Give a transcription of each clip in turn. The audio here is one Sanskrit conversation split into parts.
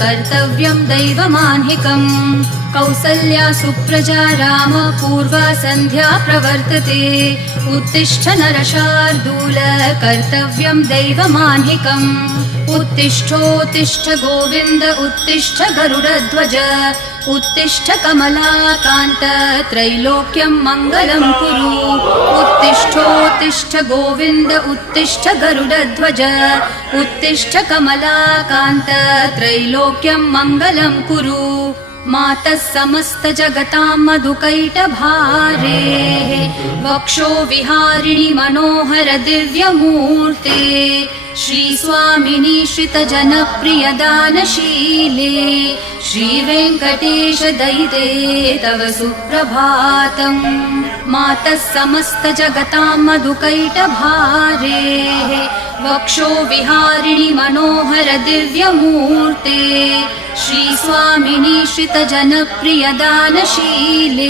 कर्तव्यं दैवमान्हिकम् कौसल्या सुप्रजा राम पूर्वा सन्ध्या प्रवर्तते उत्तिष्ठ नरशार्दूल कर्तव्यं दैवमान्हिकम् उत्तिष्ठोत्तिष्ठ गोविन्द उत्तिष्ठ गरुडध्वज उत्तिष्ठ कमलाकान्त त्रैलोक्यं मङ्गलं कुरु उत्तिष्ठोत्तिष्ठ गोविन्द उत्तिष्ठ गरुडध्वज उत्तिष्ठ कमलाकान्त त्रैलोक्यं मङ्गलं कुरु मातः समस्त जगतां मधुकैटभारे वक्षो विहारिणि मनोहर दिव्यमूर्ते श्रीस्वामिनि श्रितजनप्रिय दानशीले श्रीवेङ्कटेश दयिते तव सुप्रभातम् मातः समस्त जगतां मधुकैटभारे वक्षो विहारिणि मनोहर दिव्यमूर्ते श्रीस्वामिनि श्रितजनप्रिय दानशीले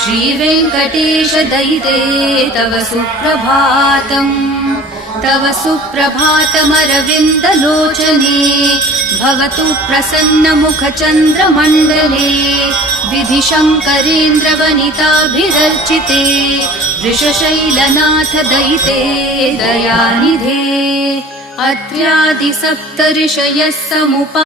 श्रीवेङ्कटेश दयिते तव सुप्रभातम् तव सुप्रभातमरविन्दलोचने भवतु प्रसन्नमुखचन्द्रमण्डले विधिशङ्करेन्द्रवनिताभिरर्चिते वृषशैलनाथ दयिते दयानिधे अत्र्यादिसप्तऋषयः समुपा